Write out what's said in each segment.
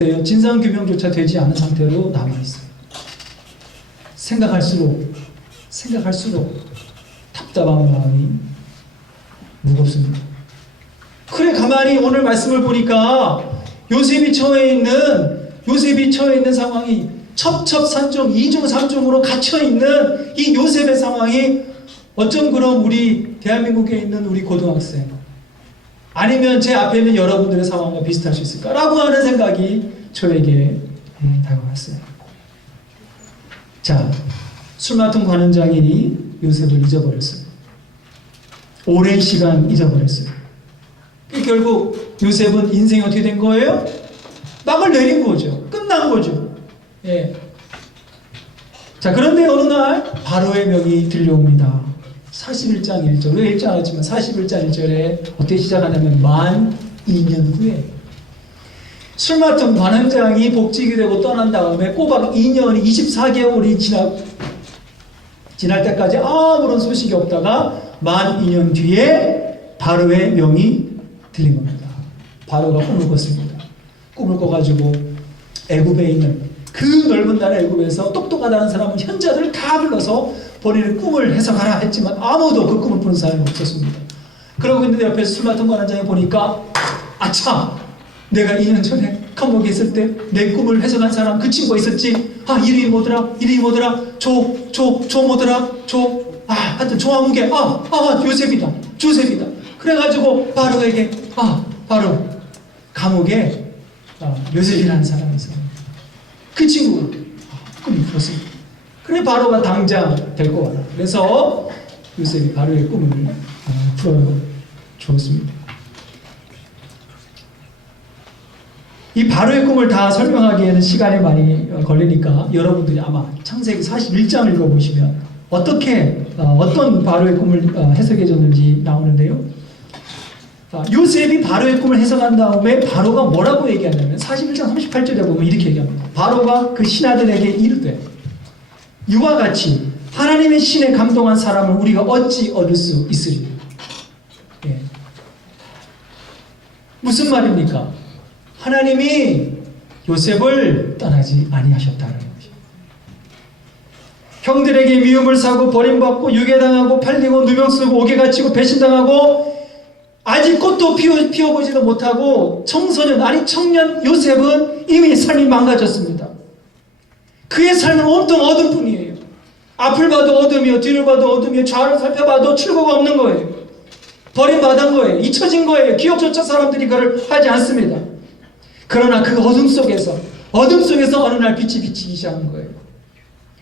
진상규명조차 되지 않은 상태로 남아있어요. 생각할수록 답답한 마음이 무겁습니다. 그래, 가만히 오늘 말씀을 보니까 요셉이 처해 있는 상황이 첩첩산중, 이중삼중으로 갇혀있는 이 요셉의 상황이 어쩜 그럼 우리 대한민국에 있는 우리 고등학생, 아니면 제 앞에 있는 여러분들의 상황과 비슷할 수 있을까라고 하는 생각이 저에게 다가왔어요. 자, 술 맡은 관원장이 요셉을 잊어버렸어요. 오랜 시간 잊어버렸어요. 결국 요셉은 인생이 어떻게 된 거예요? 막을 내린 거죠. 끝난 거죠. 예. 자, 그런데 어느 날 바로의 명이 들려옵니다. 41장 1절, 왜 읽지 않았지만 41장 1절에 어떻게 시작하냐면 만 2년 후에 술 맡은 관원장이 복직이 되고 떠난 다음에 꼬박 2년이 24개월이 지날 때까지 아무런 소식이 없다가 만 2년 뒤에 바로의 명이 들린 겁니다. 바로가 꿈을 꿨습니다. 꿈을 꿔가지고 애굽에 있는 그 넓은 나라 애굽에서 똑똑하다는 사람은 현자들을 다 불러서 본인의 꿈을 해석하라 했지만 아무도 그 꿈을 푸는 사람이 없었습니다. 그러고 있는데 옆에서 술 맡은 관원장이 보니까 아차! 내가 2년 전에 감옥에 있을 때 내 꿈을 해석한 사람 그 친구가 있었지. 아, 이름이 뭐더라? 하여튼 조아무개. 요셉이다. 그래가지고 바로에게 바로 감옥에 요셉이라는 사람이 있어요. 그 친구가 꿈을 풀었습니다. 그래, 바로가 당장 데리고 와라. 그래서 요셉이 바로의 꿈을 풀어주었습니다. 이 바로의 꿈을 다 설명하기에는 시간이 많이 걸리니까 여러분들이 아마 창세기 41장을 읽어보시면 어떤 바로의 꿈을 해석해줬는지 나오는데요. 요셉이 바로의 꿈을 해석한 다음에 바로가 뭐라고 얘기하냐면 41장 38절에 보면 이렇게 얘기합니다. 바로가 그 신하들에게 이르되 이와 같이 하나님의 신에 감동한 사람을 우리가 어찌 얻을 수 있으리요. 예. 무슨 말입니까? 하나님이 요셉을 떠나지 아니하셨다는 것이죠. 형들에게 미움을 사고 버림받고 유괴당하고 팔리고 누명 쓰고 옥에 갇히고 배신당하고 아직 꽃도 피워보지도 못하고 청년 요셉은 이미 삶이 망가졌습니다. 그의 삶은 온통 어둠뿐이에요. 앞을 봐도 어둠이요, 뒤를 봐도 어둠이요, 좌를 살펴봐도 출구가 없는 거예요. 버림받은 거예요. 잊혀진 거예요. 기억조차 사람들이 그를 하지 않습니다. 그러나 그 어둠 속에서 어느 날 빛이 비치기 시작한 거예요.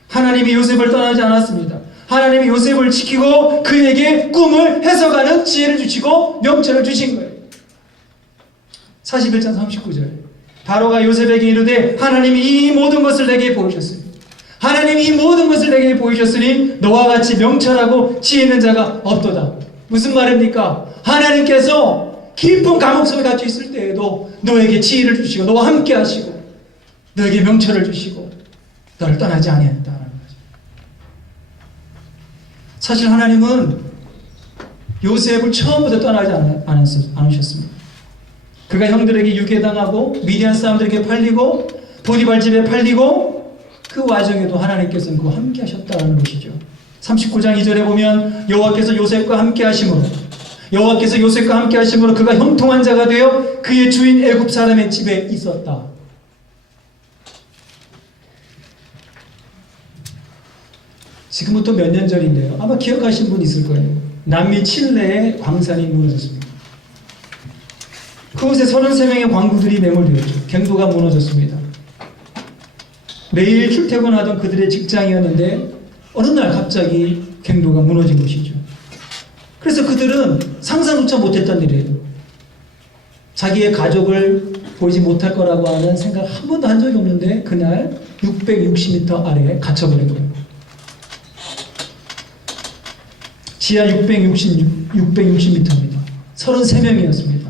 하나님이 요셉을 떠나지 않았습니다. 하나님이 요셉을 지키고 그에게 꿈을 해석하는 지혜를 주시고 명철을 주신 거예요. 41장 39절 바로가 요셉에게 이르되 하나님이 이 모든 것을 내게 보이셨으니 하나님이 이 모든 것을 내게 보이셨으니 너와 같이 명철하고 지혜 있는 자가 없도다. 무슨 말입니까? 하나님께서 깊은 감옥 속에 갇혀 있을 때에도 너에게 지혜를 주시고 너와 함께 하시고 너에게 명철을 주시고 너를 떠나지 아니했다는 거죠. 사실 하나님은 요셉을 처음부터 떠나지 않으셨습니다. 그가 형들에게 유괴당하고 미디안 사람들에게 팔리고 보디발 집에 팔리고 그 와중에도 하나님께서는 그와 함께 하셨다는 것이죠. 39장 2절에 보면 여호와께서 요셉과 함께 하심으로 그가 형통한 자가 되어 그의 주인 애굽 사람의 집에 있었다. 지금부터 몇 년 전인데요. 아마 기억하신 분 있을 거예요. 남미 칠레의 광산이 무너졌습니다. 그곳에 33명의 광부들이 매몰되었죠. 갱도가 무너졌습니다. 매일 출퇴근하던 그들의 직장이었는데 어느 날 갑자기 갱도가 무너진 것이죠. 그래서 그들은 상상조차 못했던 일이에요. 자기의 가족을 보이지 못할 거라고 하는 생각 한 번도 한 적이 없는데 그날 660m 아래에 갇혀버린 거예요. 지하 660m입니다. 33명이었습니다.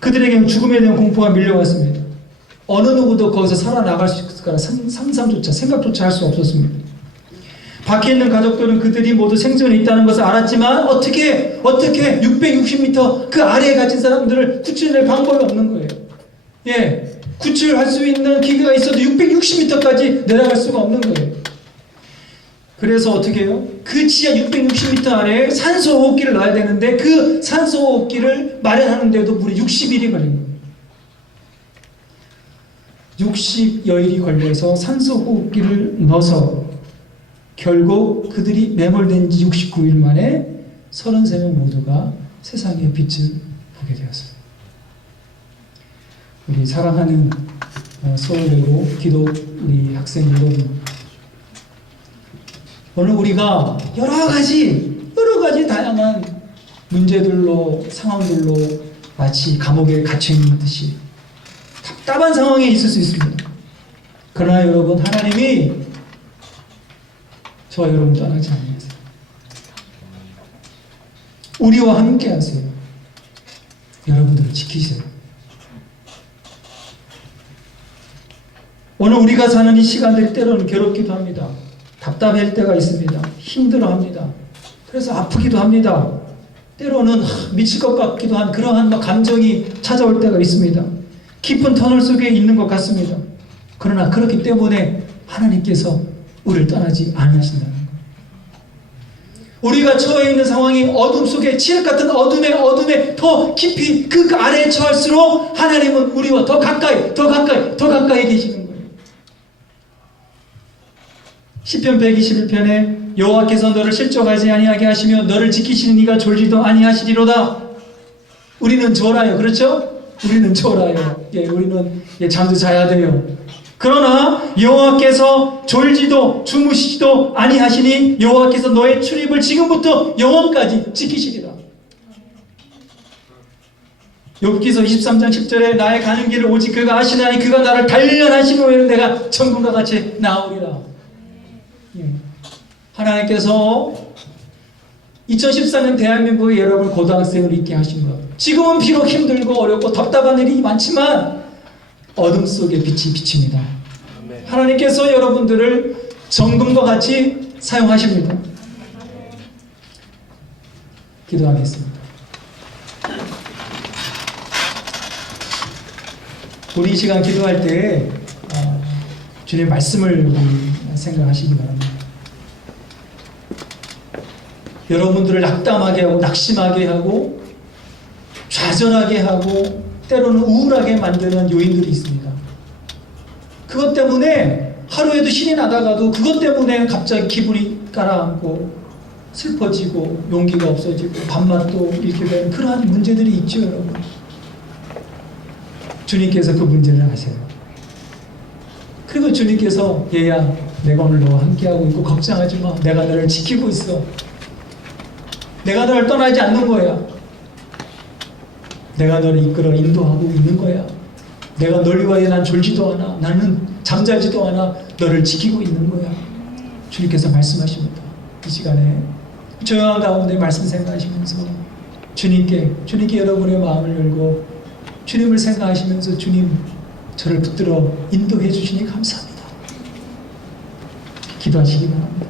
그들에게는 죽음에 대한 공포가 밀려왔습니다. 어느 누구도 거기서 살아나갈 수 있을 거라 상상조차 생각조차 할 수 없었습니다. 밖에 있는 가족들은 그들이 모두 생존에 있다는 것을 알았지만 어떻게 660m 그 아래에 갇힌 사람들을 구출할 방법이 없는 거예요. 예, 구출할 수 있는 기계가 있어도 660m까지 내려갈 수가 없는 거예요. 그래서 어떻게 해요? 그 지하 660m 아래에 산소호흡기를 넣어야 되는데 그 산소호흡기를 마련하는데도 무려 60일이 걸린 거예요. 60여일이 걸려서 산소호흡기를 넣어서 결국 그들이 매몰된 지 69일 만에 33명 모두가 세상의 빛을 보게 되었어요. 우리 사랑하는 서울외고 기도 우리 학생 여러분, 오늘 우리가 여러 가지 다양한 문제들로 상황들로 마치 감옥에 갇혀 있는 듯이 답답한 상황에 있을 수 있습니다. 그러나 여러분, 하나님이 저와 여러분 떠나지 않으세요. 우리와 함께 하세요. 여러분들을 지키세요. 오늘 우리가 사는 이 시간들이 때로는 괴롭기도 합니다. 답답할 때가 있습니다. 힘들어합니다. 그래서 아프기도 합니다. 때로는 미칠 것 같기도 한 그러한 감정이 찾아올 때가 있습니다. 깊은 터널 속에 있는 것 같습니다. 그러나 그렇기 때문에 하나님께서 우리를 떠나지 아니하신다는 것. 우리가 처해 있는 상황이 어둠 속에 칠흑 같은 어둠에 더 깊이 그 아래에 처할수록 하나님은 우리와 더 가까이 계시는 거예요. 시편 121편에 여호와께서 너를 실족하지 아니하게 하시며 너를 지키시는 이가 졸지도 아니하시리로다. 우리는 졸아요. 그렇죠? 우리는 졸아요. 우리는 잠도 자야 돼요. 그러나 여호와께서 졸지도 주무시지도 아니하시니 여호와께서 너의 출입을 지금부터 영원까지 지키시리라. 욥기서 23장 10절에 나의 가는 길을 오직 그가 아시나니 그가 나를 단련하신 후에는 내가 천군과 같이 나오리라. 하나님께서 2014년 대한민국의 여러분 고등학생을 있게 하신 것, 지금은 비록 힘들고 어렵고 답답한 일이 많지만 어둠 속에 빛이 비칩니다. 하나님께서 여러분들을 정금과 같이 사용하십니다. 기도하겠습니다. 우리 이 시간 기도할 때 주님의 말씀을 생각하시기 바랍니다. 여러분들을 낙담하게 하고 낙심하게 하고 좌절하게 하고 때로는 우울하게 만드는 요인들이 있습니다. 그것 때문에 하루에도 신이 나다가도 그것 때문에 갑자기 기분이 가라앉고 슬퍼지고 용기가 없어지고 밥맛도 잃게 되는 그러한 문제들이 있죠, 여러분. 주님께서 그 문제를 아세요. 그리고 주님께서 얘야, 내가 오늘 너와 함께하고 있고 걱정하지 마. 내가 너를 지키고 있어. 내가 너를 떠나지 않는 거야. 내가 너를 이끌어 인도하고 있는 거야. 내가 널 위하여 난 졸지도 않아. 나는 잠자지도 않아. 너를 지키고 있는 거야. 주님께서 말씀하십니다. 이 시간에 조용한 가운데 말씀 생각하시면서 주님께 여러분의 마음을 열고 주님을 생각하시면서 주님, 저를 붙들어 인도해 주시니 감사합니다. 기도하시기 바랍니다.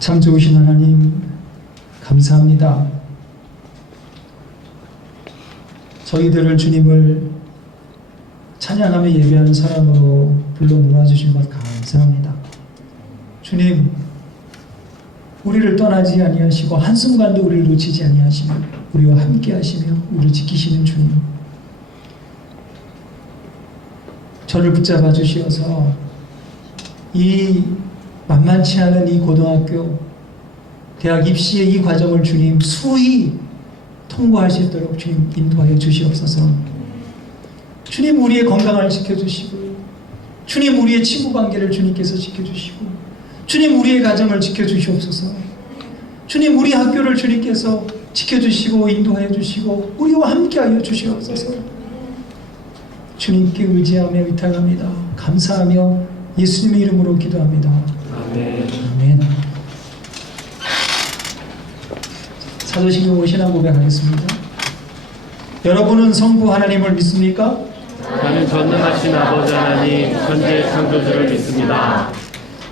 참 좋으신 하나님, 감사합니다. 저희들을 주님을 찬양하며 예배하는 사람으로 불러 모아주신 것 감사합니다. 주님, 우리를 떠나지 아니하시고 한순간도 우리를 놓치지 아니하시며 우리와 함께 하시며 우리를 지키시는 주님, 저를 붙잡아 주시어서 이 만만치 않은 이 고등학교 대학 입시의 이 과정을 주님 수히 통과할 수 있도록 주님 인도하여 주시옵소서. 주님 우리의 건강을 지켜주시고, 주님 우리의 친구 관계를 주님께서 지켜주시고, 주님 우리의 가정을 지켜주시옵소서. 주님 우리 학교를 주님께서 지켜주시고 인도하여 주시고 우리와 함께하여 주시옵소서. 주님께 의지하며 의탁합니다. 감사하며 예수님의 이름으로 기도합니다. 아멘. 아멘. 사도신경 신앙 고백하겠습니다. 여러분은 성부 하나님을 믿습니까? 나는 전능하신 아버지 하나님, 천지의 창조주를 믿습니다.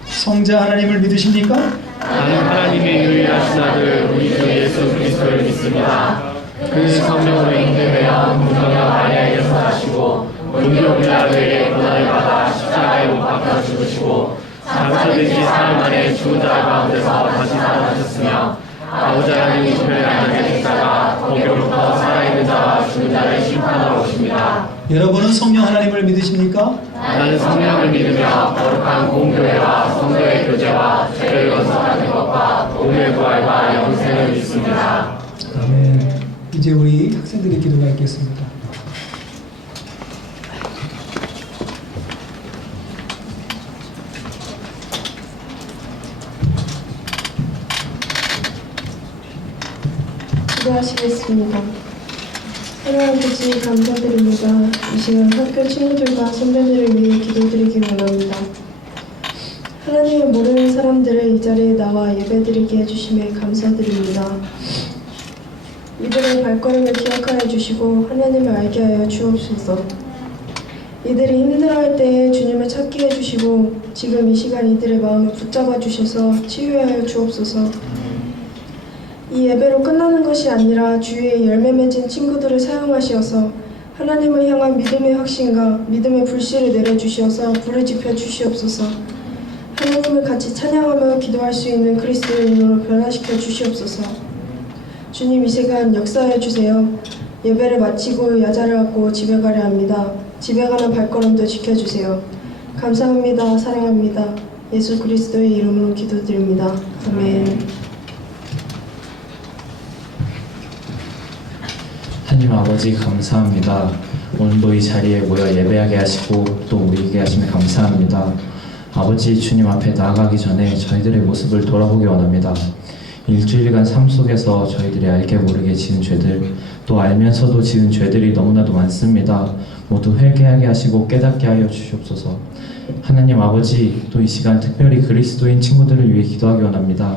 성자 하나님을 믿으십니까? 나는 하나님의 유일하신 아들, 우리 주 예수 그리스도를 믿습니다. 그 성령으로 잉태되어 문정과 마리아에게서 나시고 본디오 빌라도에게 고난을 받아 십자가에 못 박혀 죽으시고 장사되지 사흘 만에 죽은 자 가운데서 다시 살아나셨으며 아버지 하나님 우편에 앉아 계시다가 거기로부터 살아있는 자와 죽은 자를 심판하러 오십니다. 여러분은 성령 하나님을 믿으십니까? 나는 성령을 믿으며 거룩한 공교회와 성도의 교제와 죄를 건설하는 것과 몸의 부활과 영생을 믿습니다. 아멘. 이제 우리 학생들의 기도가 있겠습니다. 기도하시겠습니다. 하나님 아버지 감사드립니다. 이 시간 학교 친구들과 선배들을 위해 기도드리기 원합니다. 하나님을 모르는 사람들을 이 자리에 나와 예배드리게 해주심에 감사드립니다. 이들의 발걸음을 기억하여 주시고 하나님을 알게 하여 주옵소서. 이들이 힘들어할 때에 주님을 찾게 해주시고 지금 이 시간 이들의 마음을 붙잡아 주셔서 치유하여 주옵소서. 이 예배로 끝나는 것이 아니라 주위에 열매 맺은 친구들을 사용하시어서 하나님을 향한 믿음의 확신과 믿음의 불씨를 내려주시어서 불을 지펴 주시옵소서. 하나님을 같이 찬양하며 기도할 수 있는 그리스도인으로 변화시켜 주시옵소서. 주님 이 시간 역사해 주세요. 예배를 마치고 야자를 갖고 집에 가려 합니다. 집에 가는 발걸음도 지켜주세요. 감사합니다. 사랑합니다. 예수 그리스도의 이름으로 기도드립니다. 아멘. 하나님 아버지 감사합니다. 오늘도 이 자리에 모여 예배하게 하시고 또 모이게 하시면 감사합니다. 아버지 주님 앞에 나아가기 전에 저희들의 모습을 돌아보기 원합니다. 일주일간 삶 속에서 저희들이 알게 모르게 지은 죄들, 또 알면서도 지은 죄들이 너무나도 많습니다. 모두 회개하게 하시고 깨닫게 하여 주시옵소서. 하나님 아버지, 또 이 시간 특별히 그리스도인 친구들을 위해 기도하기 원합니다.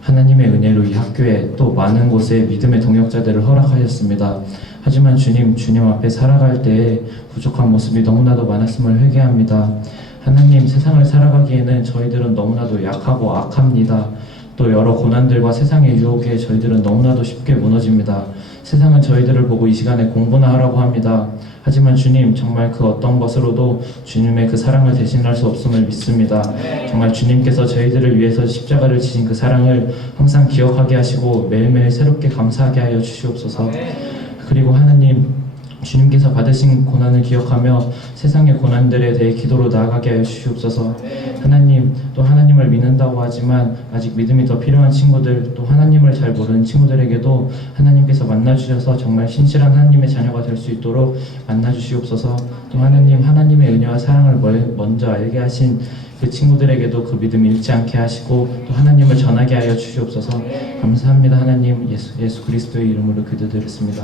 하나님의 은혜로 이 학교에 또 많은 곳에 믿음의 동역자들을 허락하셨습니다. 하지만 주님 앞에 살아갈 때에 부족한 모습이 너무나도 많았음을 회개합니다. 하나님, 세상을 살아가기에는 저희들은 너무나도 약하고 악합니다. 또 여러 고난들과 세상의 유혹에 저희들은 너무나도 쉽게 무너집니다. 세상은 저희들을 보고 이 시간에 공부나 하라고 합니다. 하지만 주님, 정말 그 어떤 것으로도 주님의 그 사랑을 대신할 수 없음을 믿습니다. 정말 주님께서 저희들을 위해서 십자가를 지신 그 사랑을 항상 기억하게 하시고 매일매일 새롭게 감사하게 하여 주시옵소서. 그리고 하나님, 주님께서 받으신 고난을 기억하며 세상의 고난들에 대해 기도로 나아가게 하여 주시옵소서. 하나님, 또 하나님을 믿는다고 하지만 아직 믿음이 더 필요한 친구들, 또 하나님을 잘 모르는 친구들에게도 하나님께서 만나주셔서 정말 신실한 하나님의 자녀가 될 수 있도록 만나주시옵소서. 또 하나님, 하나님의 은혜와 사랑을 먼저 알게 하신 그 친구들에게도 그 믿음 잃지 않게 하시고 또 하나님을 전하게 하여 주시옵소서. 감사합니다. 하나님, 예수 그리스도의 이름으로 기도드렸습니다.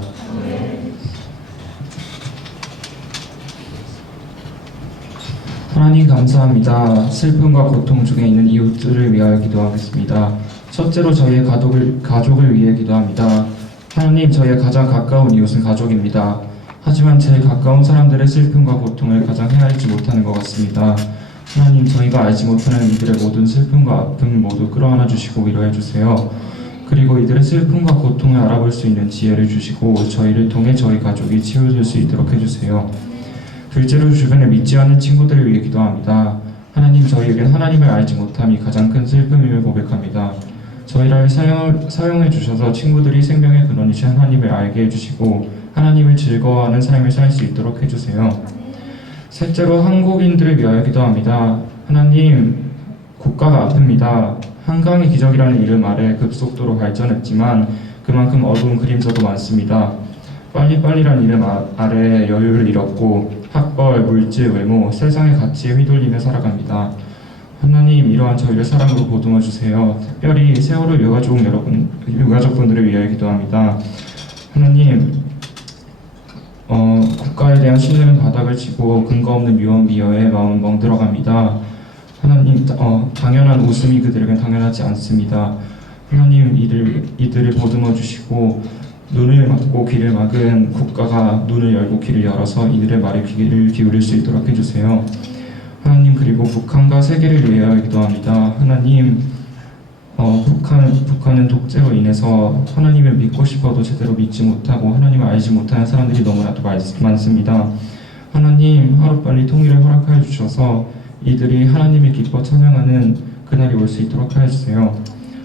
하나님 감사합니다. 슬픔과 고통 중에 있는 이웃들을 위하여 기도하겠습니다. 첫째로 저희의 가족을 위해 기도합니다. 하나님, 저희의 가장 가까운 이웃은 가족입니다. 하지만 제일 가까운 사람들의 슬픔과 고통을 가장 헤아리지 못하는 것 같습니다. 하나님, 저희가 알지 못하는 이들의 모든 슬픔과 아픔 모두 끌어안아 주시고 위로해 주세요. 그리고 이들의 슬픔과 고통을 알아볼 수 있는 지혜를 주시고 저희를 통해 저희 가족이 치유될 수 있도록 해주세요. 둘째로 주변에 믿지 않는 친구들을 위해 기도합니다. 하나님, 저희에겐 하나님을 알지 못함이 가장 큰 슬픔임을 고백합니다. 저희를 사용해 주셔서 친구들이 생명의 근원이신 하나님을 알게 해주시고 하나님을 즐거워하는 삶을 살 수 있도록 해주세요. 셋째로 한국인들을 위하여 기도합니다. 하나님, 국가가 아픕니다. 한강의 기적이라는 이름 아래 급속도로 발전했지만 그만큼 어두운 그림자도 많습니다. 빨리빨리란 이름 아래 여유를 잃었고 학벌, 물질, 외모, 세상의 가치에 휘둘리며 살아갑니다. 하나님, 이러한 저희를 사랑으로 보듬어 주세요. 특별히 세월호 유가족분들을 위하여 기도합니다. 하나님, 국가에 대한 신뢰는 바닥을 치고 근거 없는 유언비어에 마음은 멍들어갑니다. 하나님, 당연한 웃음이 그들에겐 당연하지 않습니다. 하나님, 이들을 보듬어 주시고 눈을 막고 귀를 막은 국가가 눈을 열고 귀를 열어서 이들의 말에 귀를 기울일 수 있도록 해주세요. 하나님, 그리고 북한과 세계를 위하여 기도합니다. 하나님, 북한은 독재로 인해서 하나님을 믿고 싶어도 제대로 믿지 못하고 하나님을 알지 못하는 사람들이 너무나도 많습니다. 하나님, 하루빨리 통일을 허락하여 주셔서 이들이 하나님을 기뻐 찬양하는 그날이 올 수 있도록 하여 주세요.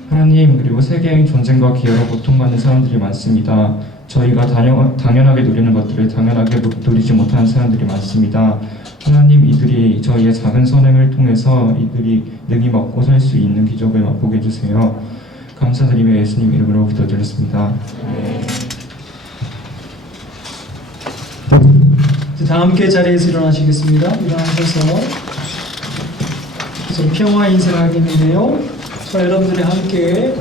하나님, 그리고 세계의 전쟁과 기아로 고통받는 사람들이 많습니다. 저희가 당연하게 누리는 것들을 당연하게 누리지 못하는 사람들이 많습니다. 하나님, 이들이 저희의 작은 선행을 통해서 이들이 능히 먹고 살 수 있는 기적을 맛보게 해주세요. 감사드리며 예수님 이름으로 기도드렸습니다. 다 함께 자리에서 일어나시겠습니다. 일어나셔서 좀 평화 인사하겠는데요. 자, 여러분들이 함께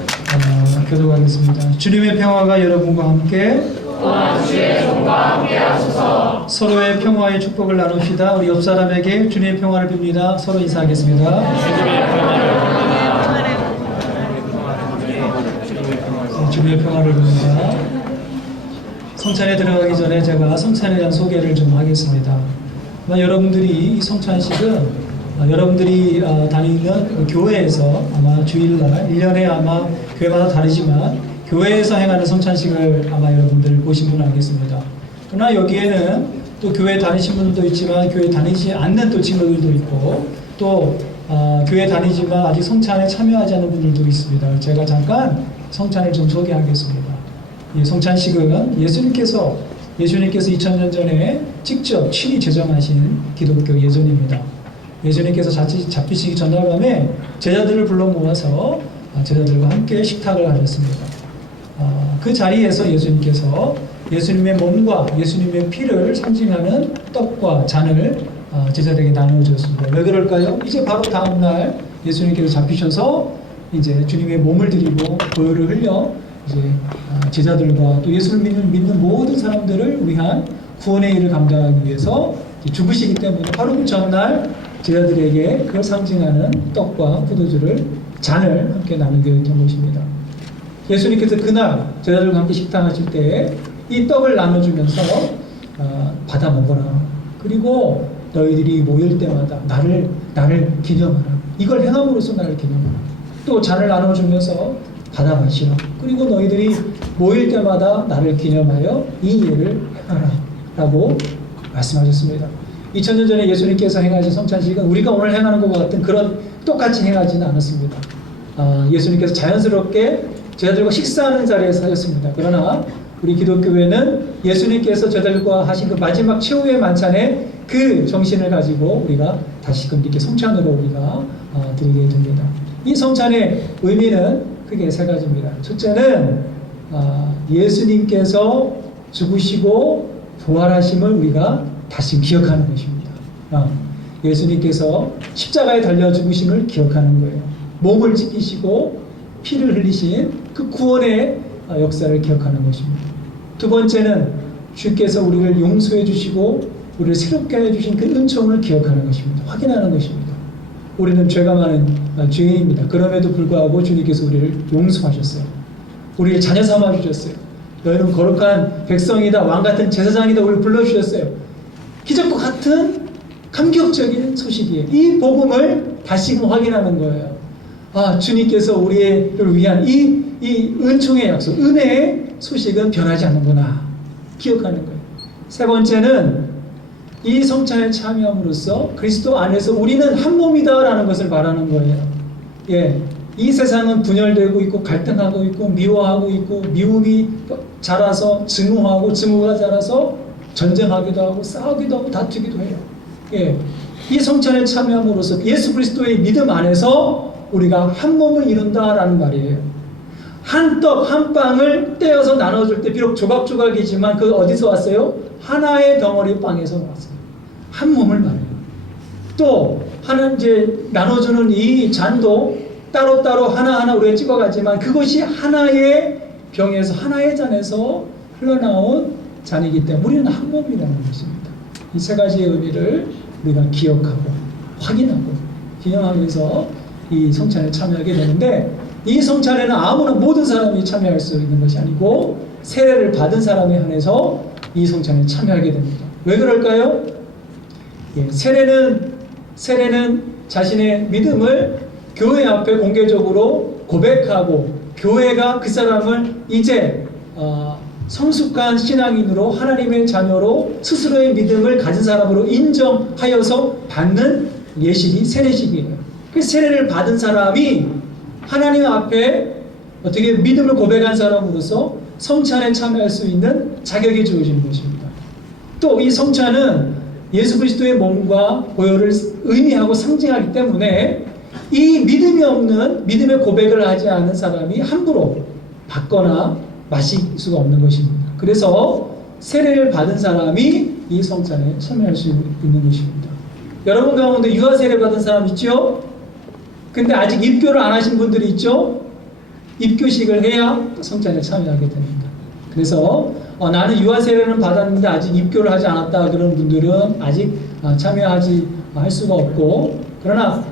교도하겠습니다. 주님의 평화가 여러분과 함께 또한 주의 종과 함께 하소서. 서로의 평화의 축복을 나눕시다. 우리 옆 사람에게 주님의 평화를 빕니다. 서로 인사하겠습니다. 주님의 평화를 빕니다. 성찬에 들어가기 전에 제가 성찬에 대한 소개를 좀 하겠습니다. 아마 여러분들이 이 성찬식은 여러분들이 다니는 교회에서 아마 주일날 1년에 아마 교회마다 다르지만 교회에서 행하는 성찬식을 아마 여러분들 보신 분은 알겠습니다. 그러나 여기에는 또 교회 다니신 분들도 있지만 교회 다니지 않는 또 친구들도 있고 또 교회 다니지만 아직 성찬에 참여하지 않는 분들도 있습니다. 제가 잠깐 성찬을 좀 소개하겠습니다. 이 성찬식은 예수님께서 2000년 전에 직접 친히 제정하신 기독교 예전입니다. 예수님께서 잡히시기 전날 밤에 제자들을 불러 모아서 제자들과 함께 식탁을 하셨습니다. 그 자리에서 예수님께서 예수님의 몸과 예수님의 피를 상징하는 떡과 잔을 제자들에게 나눠주었습니다. 왜 그럴까요? 이제 바로 다음날 예수님께서 잡히셔서 이제 주님의 몸을 드리고 보혈을 흘려 이제 제자들과 또 예수를 믿는 모든 사람들을 위한 구원의 일을 감당하기 위해서 죽으시기 때문에 바로 그 전날 제자들에게 그걸 상징하는 떡과 포도주를 잔을 함께 나누게 된 것입니다. 예수님께서 그날 제자들과 함께 식당하실 때 이 떡을 나눠주면서 받아 먹어라. 그리고 너희들이 모일 때마다 나를 기념하라. 이걸 행함으로써 나를 기념하라. 또 잔을 나눠주면서 받아 마시라. 그리고 너희들이 모일 때마다 나를 기념하여 이 일을 행하라. 라고 말씀하셨습니다. 2000년 전에 예수님께서 행하신 성찬식은 우리가 오늘 행하는 것과 같은 그런 똑같이 행하지는 않았습니다. 예수님께서 자연스럽게 제자들과 식사하는 자리에서 하셨습니다. 그러나 우리 기독교회는 예수님께서 제자들과 하신 그 마지막 최후의 만찬에 그 정신을 가지고 우리가 다시금 이렇게 성찬으로 우리가 드리게 됩니다. 이 성찬의 의미는 크게 세 가지입니다. 첫째는 예수님께서 죽으시고 부활하심을 우리가 다시 기억하는 것입니다. 예수님께서 십자가에 달려 죽으심을 기억하는 거예요. 몸을 지키시고 피를 흘리신 그 구원의 역사를 기억하는 것입니다. 두 번째는 주께서 우리를 용서해 주시고 우리를 새롭게 해주신 그 은총을 기억하는 것입니다. 확인하는 것입니다. 우리는 죄가 많은 죄인입니다. 그럼에도 불구하고 주님께서 우리를 용서하셨어요. 우리를 자녀 삼아 주셨어요. 너희는 거룩한 백성이다, 왕 같은 제사장이다, 우리를 불러주셨어요. 기적과 같은 감격적인 소식이에요. 이 복음을 다시금 확인하는 거예요. 주님께서 우리를 위한 이 은총의 약속, 은혜의 소식은 변하지 않는구나. 기억하는 거예요. 세 번째는 이 성찬에 참여함으로써 그리스도 안에서 우리는 한 몸이다라는 것을 말하는 거예요. 이 세상은 분열되고 있고 갈등하고 있고 미워하고 있고 미움이 자라서 증오하고 증오가 자라서 전쟁하기도 하고 싸우기도 하고 다투기도 해요. 이 성찬에 참여함으로써 예수 그리스도의 믿음 안에서 우리가 한 몸을 이룬다라는 말이에요. 한 떡, 한 빵을 떼어서 나눠줄 때 비록 조각조각이지만 그 어디서 왔어요? 하나의 덩어리 빵에서 왔어요. 한 몸을 말해요. 또 하나 이제 나눠주는 이 잔도 따로따로 하나하나 우리가 찍어가지만 그것이 하나의 병에서 하나의 잔에서 흘러나온 잔이기 때문에 우리는 한 몸이라는 것입니다. 이 세 가지의 의미를 우리가 기억하고 확인하고 기념하면서 이 성찬에 참여하게 되는데 이 성찬에는 아무나 모든 사람이 참여할 수 있는 것이 아니고 세례를 받은 사람에 한해서 이 성찬에 참여하게 됩니다. 왜 그럴까요? 예, 세례는 자신의 믿음을 교회 앞에 공개적으로 고백하고 교회가 그 사람을 이제 성숙한 신앙인으로 하나님의 자녀로 스스로의 믿음을 가진 사람으로 인정하여서 받는 예식이 세례식이에요. 그 세례를 받은 사람이 하나님 앞에 어떻게 믿음을 고백한 사람으로서 성찬에 참여할 수 있는 자격이 주어지는 것입니다. 또 이 성찬은 예수 그리스도의 몸과 보혈을 의미하고 상징하기 때문에 이 믿음이 없는 믿음의 고백을 하지 않은 사람이 함부로 받거나 마실 수가 없는 것입니다. 그래서 세례를 받은 사람이 이 성찬에 참여할 수 있는 것입니다. 여러분 가운데 유아 세례 받은 사람 있죠? 근데 아직 입교를 안 하신 분들이 있죠? 입교식을 해야 성찬에 참여하게 됩니다. 그래서 나는 유아 세례는 받았는데 아직 입교를 하지 않았다 그런 분들은 아직 참여하지 할 수가 없고, 그러나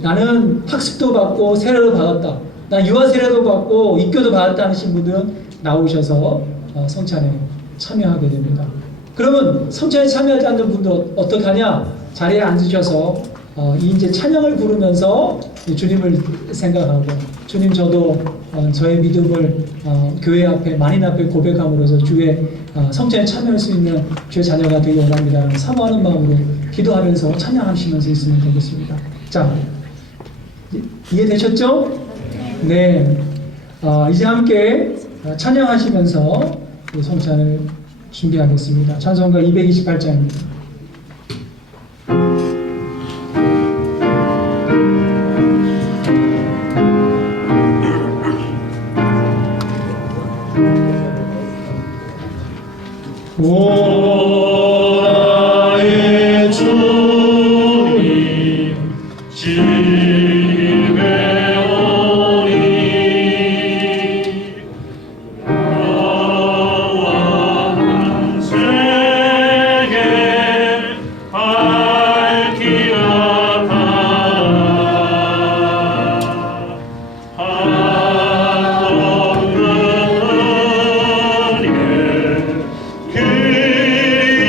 나는 학습도 받고 세례도 받았다, 나 유아 세례도 받고 입교도 받았다 하신 분들은 나오셔서 성찬에 참여하게 됩니다. 그러면 성찬에 참여하지 않는 분들 어떻게 하냐? 자리에 앉으셔서 이제 찬양을 부르면서 주님을 생각하고, 주님 저도 저의 믿음을 교회 앞에 만인 앞에 고백함으로써 주의 성찬에 참여할 수 있는 주의 자녀가 되기 원합니다. 사모하는 마음으로 기도하면서 찬양하시면서 있으면 되겠습니다. 자, 이해되셨죠? 네. 이제 함께 찬양하시면서 성찬을 준비하겠습니다. 찬송가 228장입니다. 오 나의 주님 집에 오니 영원 세계 밝히었다. 한없는 은혜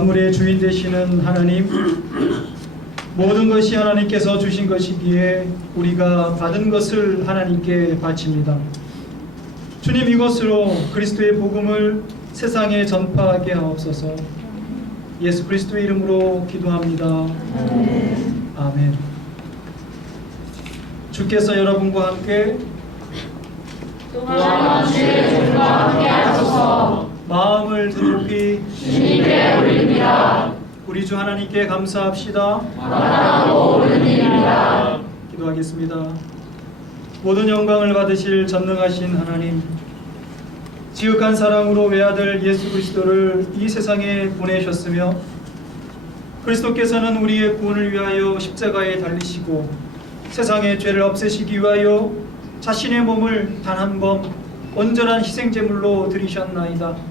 만물의 주인 되시는 하나님, 모든 것이 하나님께서 주신 것이기에 우리가 받은 것을 하나님께 바칩니다. 주님, 이것으로 그리스도의 복음을 세상에 전파하게 하옵소서. 예수 그리스도의 이름으로 기도합니다. 아멘. 주께서 여러분과 함께 또한 주의 종과 함께 하소서. 마음을 드높이 주님께 올립니다. 우리 주 하나님께 감사합시다. 마땅하고 옳은 일입니다. 기도하겠습니다. 모든 영광을 받으실 전능하신 하나님, 지극한 사랑으로 외아들 예수 그리스도를 이 세상에 보내셨으며 그리스도께서는 우리의 구원을 위하여 십자가에 달리시고 세상의 죄를 없애시기 위하여 자신의 몸을 단 한 번 온전한 희생제물로 드리셨나이다.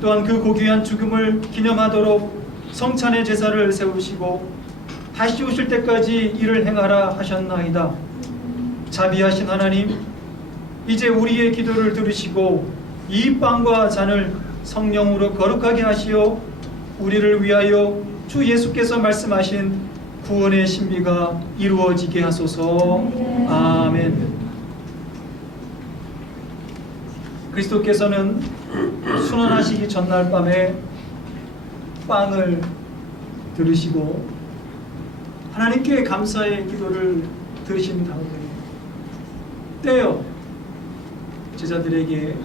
또한 그 고귀한 죽음을 기념하도록 성찬의 제사를 세우시고 다시 오실 때까지 이를 행하라 하셨나이다. 자비하신 하나님, 이제 우리의 기도를 들으시고 이 빵과 잔을 성령으로 거룩하게 하시어 우리를 위하여 주 예수께서 말씀하신 구원의 신비가 이루어지게 하소서. 아멘. 그리스도께서는 순환하시기 전날 밤에 빵을 들으시고 하나님께 감사의 기도를 들으신 다음에 떼어 제자들에게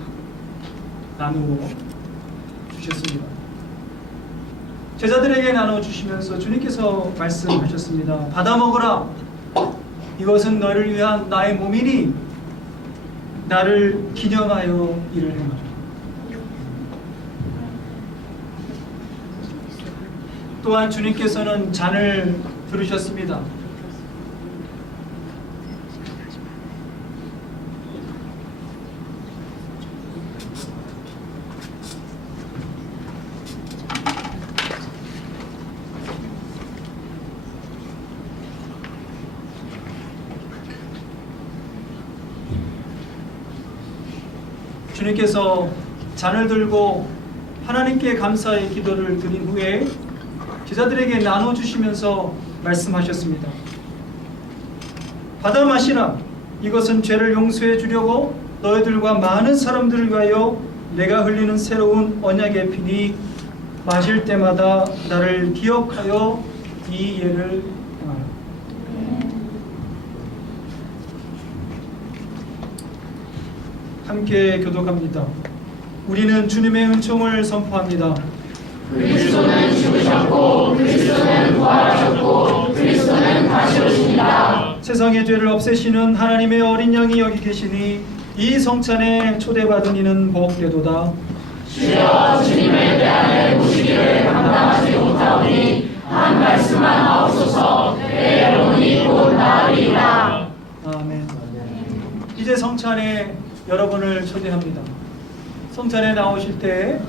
나누어 주셨습니다. 제자들에게 나눠 주시면서 주님께서 말씀하셨습니다. 받아 먹어라. 이것은 너를 위한 나의 몸이니 나를 기념하여 이를 행하라. 또한 주님께서는 잔을 들으셨습니다. 주님께서 잔을 들고 하나님께 감사의 기도를 드린 후에 제자들에게 나눠주시면서 말씀하셨습니다. 받아 마시라. 이것은 죄를 용서해 주려고 너희들과 많은 사람들을 위하여 내가 흘리는 새로운 언약의 피니 마실 때마다 나를 기억하여 이 예를 행하라. 함께 교독합니다. 우리는 주님의 은총을 선포합니다. 그리스도는 죽으셨고 그리스도는 부활하셨고 그리스도는 다시 오십니다. 세상의 죄를 없애시는 하나님의 어린 양이 여기 계시니 이 성찬에 초대받은 이는 복되도다. 주여, 주님의 대안을 보시기를 감당하지 못하오니 한 말씀만 하옵소서. 내 영혼이 곧 나으리이다. 아멘. 이제 성찬에 여러분을 초대합니다. 성찬에 나오실 때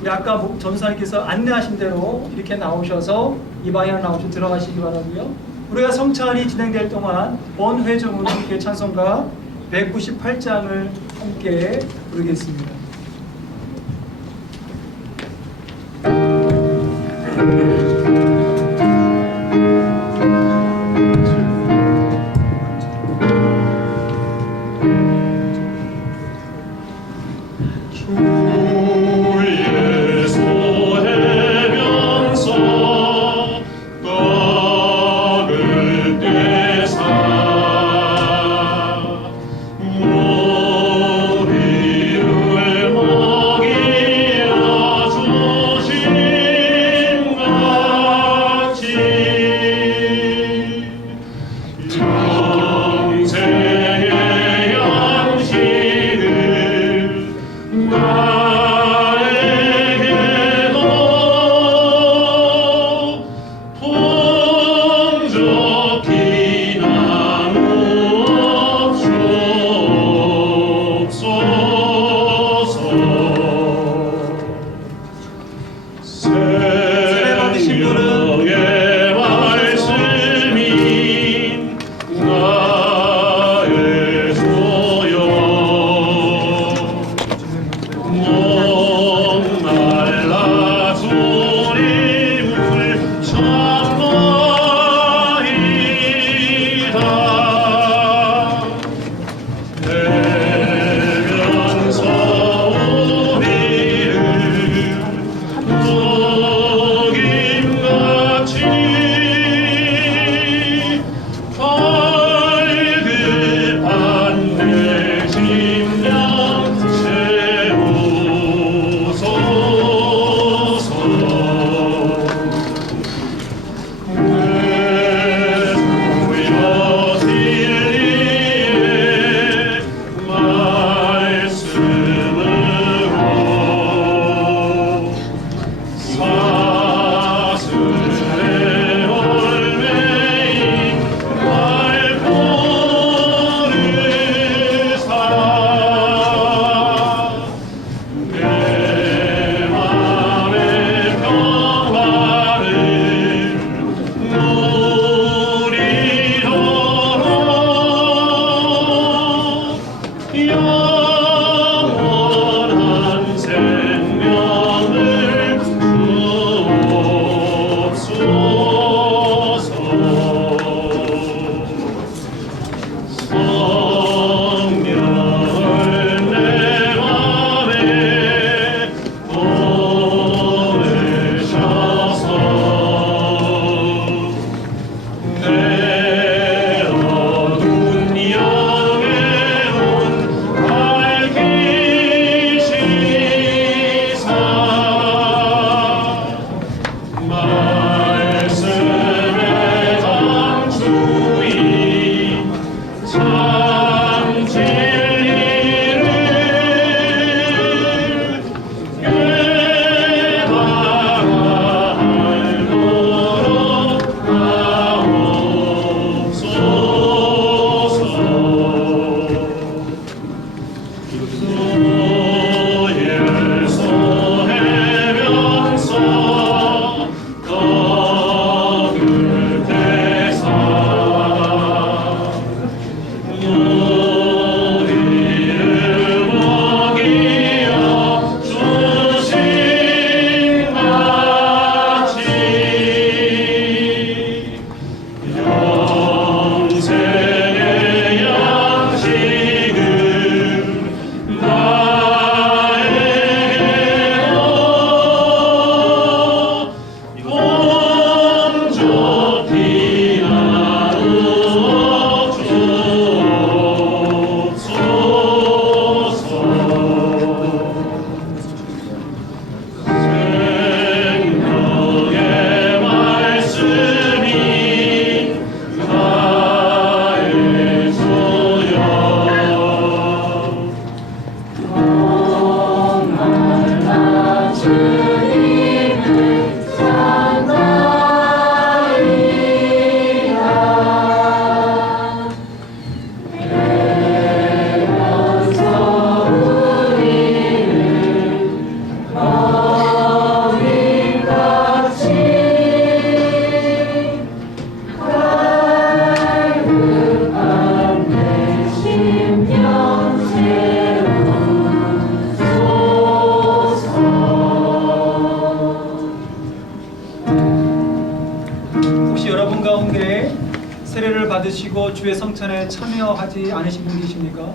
우리 아까 전사님께서 안내하신 대로 이렇게 나오셔서 이 방향 나오셔서 들어가시기 바라고요. 우리가 성찬이 진행될 동안 본 회중으로 이렇게 찬송가 198장을 함께 부르겠습니다. 우리를 먹이어 주신 세례를 받으시고 주의 성찬에 참여하지 않으신 분 계십니까?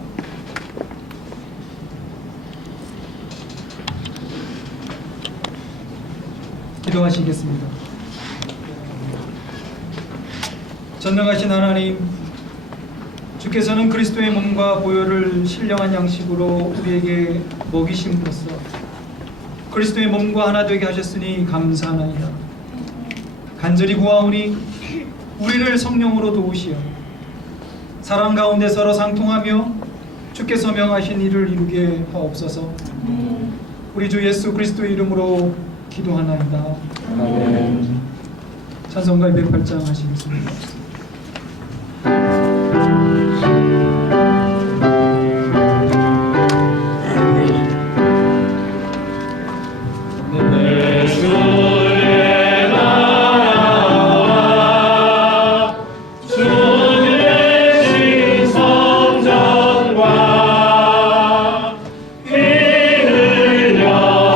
기도하시겠습니다. 전능하신 하나님, 주께서는 그리스도의 몸과 보혈을 신령한 양식으로 우리에게 먹이심으로써 그리스도의 몸과 하나 되게 하셨으니 감사하나이다. 간절히 구하오니 우리를 성령으로 도우시어 사랑 가운데 서로 상통하며 주께서 명하신 일을 이루게 하옵소서. 우리 주 예수 그리스도의 이름으로 기도하나이다. 아멘. 찬송가 208장 하시겠습니다. 내 주의 나라와 주의 신성전과 피 흘려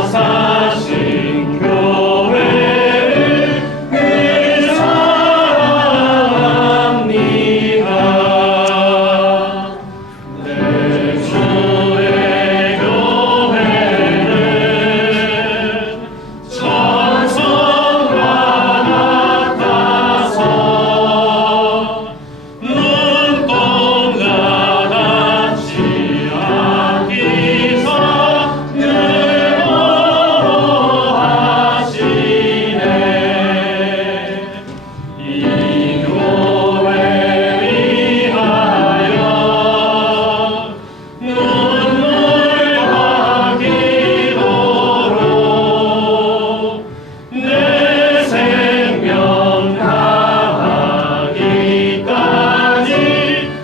사신 교회를 늘 사랑합니다. 내 주의 교회는 천성과 같아서 눈동자 닿지 않기서 늘 보호하시네. 이 교회 위하여 눈물과 기도로 내 생명 다하기까지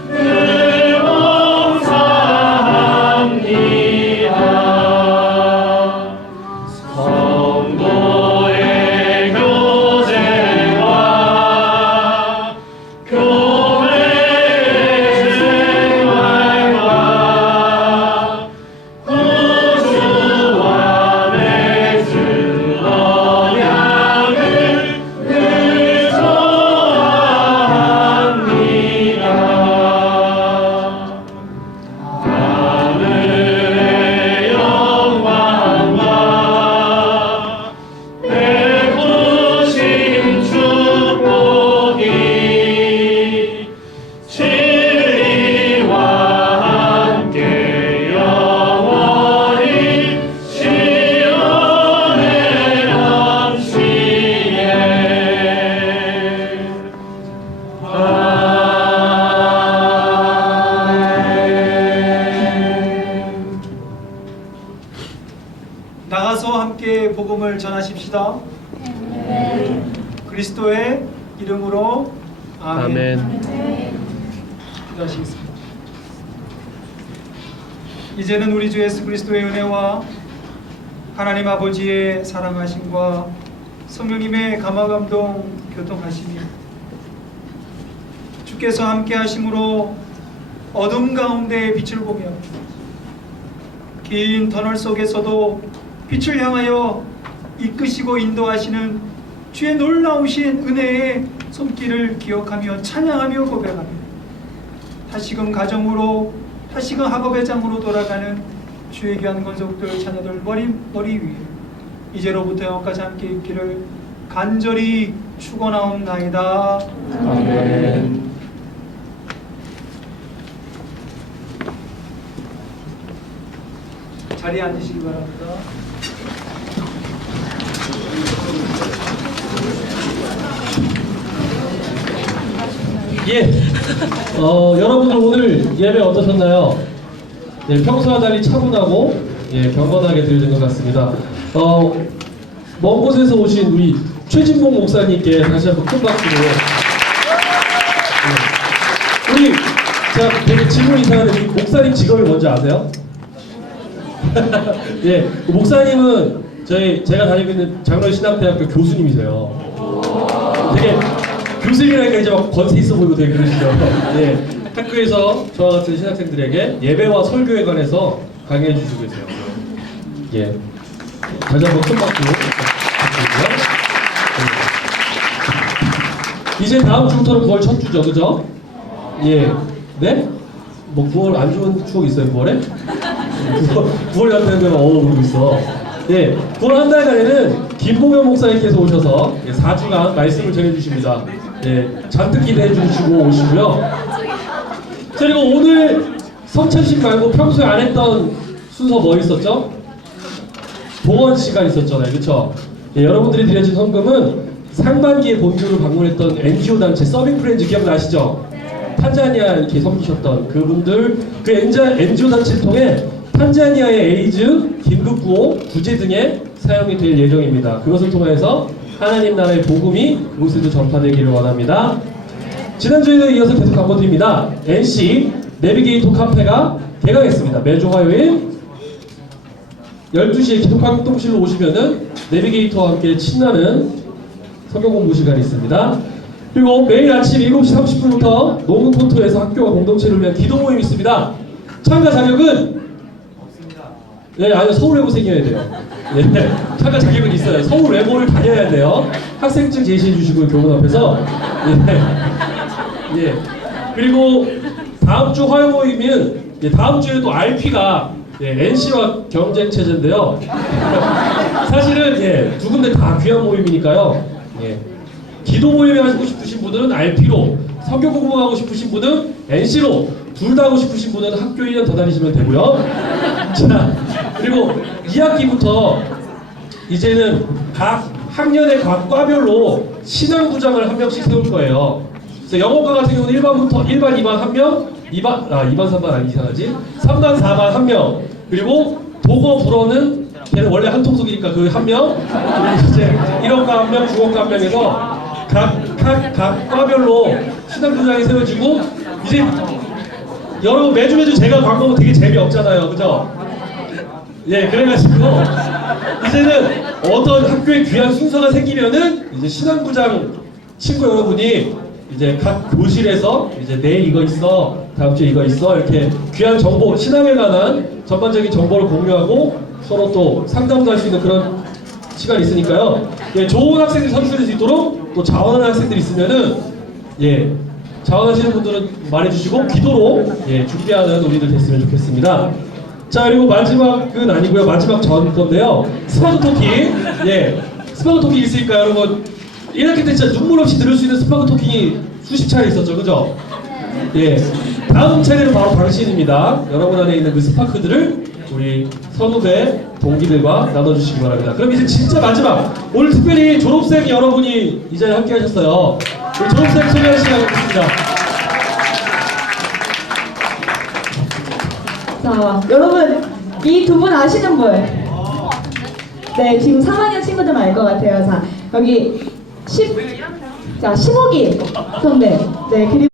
늘 봉사합니다. 성도의 교제와 교회의 생활과 구주와 맺은 언약을 늘 좋아합니다. 하늘의 영광과 베푸신 축복이 진리와 함께 영원히 시온에 넘치네. 아멘. 나가서 함께 복음을 전하십시다. 그리스도의 이름으로 아멘. 아멘. 기도하시겠습니다. 이제는 우리 주 예수 그리스도의 은혜와 하나님 아버지의 사랑하심과 성령님의 감화감동 교통하심이 주께서 함께 하심으로 어둠 가운데 빛을 보며 긴 터널 속에서도 빛을 향하여 이끄시고 인도하시는 주의 놀라우신 은혜의 손길을 기억하며 찬양하며 고백하며 다시금 가정으로 다시금 학업의 장으로 돌아가는 주의 귀한 권속들 자녀들 머리 위에 이제로부터 영원까지 함께 있기를 간절히 축원하옵나이다. 아멘. 자리에 앉으시기 바랍니다. 예, 여러분들 오늘 예배 어떠셨나요? 네, 평소와 달리 차분하고 경건하게 드려진 것 같습니다. 먼 곳에서 오신 우리 최진봉 목사님께 다시 한번 큰 박수로. 네. 우리 제가 되게 질문 이상한데 목사님 직업이 뭔지 아세요? 예, 목사님은 제가 다니고 있는 장로신학대학교 교수님이세요. 되게 교수님이라니까 이제 막 권세 있어 보이고 되게 그러시죠. 예, 학교에서 저와 같은 신학생들에게 예배와 설교에 관해서 강의해 주시고 계세요. 예, 다시 한번 큰 박수 부탁드리고요. 이제 다음 주부터는 9월 첫 주죠, 그죠? 예, 네? 뭐 9월 안 좋은 추억 있어요, 9월에? 9월에 한다는 데만 모르고 있어. 예, 9월 한 달간에는 김봉현 목사님께서 오셔서 4주간 말씀을 전해주십니다. 예, 잔뜩 기대해 주시고 오시고요. 그리고 오늘 성찬식 말고 평소에 안 했던 순서 뭐 있었죠? 봉헌 시간 있었잖아요, 그렇죠? 예, 여러분들이 드려진 헌금은 상반기에 본주를 방문했던 NGO 단체 서빙 프렌즈 기억나시죠? 탄자니아 이렇게 섬기셨던 그분들 그 NGO 단체를 통해 탄자니아의 에이즈, 긴급구호, 구제 등에 사용이 될 예정입니다. 그것을 통해서 하나님 나라의 복음이 그곳에도 전파되기를 원합니다. 지난주에 이어서 계속 광고드립니다. NC 내비게이터 카페가 개강했습니다. 매주 화요일 12시에 기독학동실로 오시면은 내비게이터와 함께 신나는 성경 공부 시간이 있습니다. 그리고 매일 아침 7시 30분부터 농구코트에서 학교와 공동체를 위한 기도 모임이 있습니다. 참가 자격은 네, 아니요, 서울 외고 생겨야 돼요. 네, 참가 자격은 있어요. 서울 외고를 다녀야 돼요. 학생증 제시해 주시고요, 교문 앞에서. 예. 예. 그리고 다음 주 화요 모임은 다음 주에 또 RP가 NC와 경쟁 체제인데요. 사실은 두 군데 다 귀한 모임이니까요. 기도 모임에 하시고 싶으신 분들은 RP로, 성경 공부하고 싶으신 분은 NC로, 둘 다 하고 싶으신 분은 학교 1년 더 다니시면 되고요. 자, 그리고 2학기부터 이제는 각 학년의 각 과별로 신앙부장을 한 명씩 세울 거예요. 그래서 영어과 같은 경우는 1반, 2반 한 명, 2반, 3반 아니 이상하지? 3반, 4반 한 명, 그리고 독어 불어는 걔는 원래 한 통속이니까 그 한 명, 그리고 이제 1억과 한 명, 9억과 한 명에서 각 과별로 신앙부장이 세워지고 이제 여러분 매주 제가 광고하면 되게 재미없잖아요, 그죠? 예, 그래가지고 이제는 어떤 학교에 귀한 순서가 생기면은 이제 신앙부장 친구 여러분이 이제 각 교실에서 이제 내일 이거 있어, 다음 주에 이거 있어, 이렇게 귀한 정보, 신앙에 관한 전반적인 정보를 공유하고 서로 또 상담도 할 수 있는 그런 시간이 있으니까요. 예, 좋은 학생들이 선출될 수 있도록 또 자원하는 학생들이 있으면은 자원하시는 분들은 말해주시고 기도로 준비하는 우리들 됐으면 좋겠습니다. 자, 그리고 마지막은 아니고요, 마지막 전 건데요. 스파크 토킹. 스파크 토킹 있으니까 여러분 1학기 때 진짜 눈물 없이 들을 수 있는 스파크 토킹이 수십 차례 있었죠, 그죠? 다음 차례는 바로 당신입니다. 여러분 안에 있는 그 스파크들을 우리 선후배 동기들과 나눠주시기 바랍니다. 그럼 이제 진짜 마지막, 오늘 특별히 졸업생 여러분이 이 자리에 함께 하셨어요. 우리 졸업생 소개할 시간이 있습니다. 자, 여러분 이 두 분 아시는 분? 네, 지금 3학년 친구들 알 것 같아요. 자, 여기 15기 선배. 네, 그리고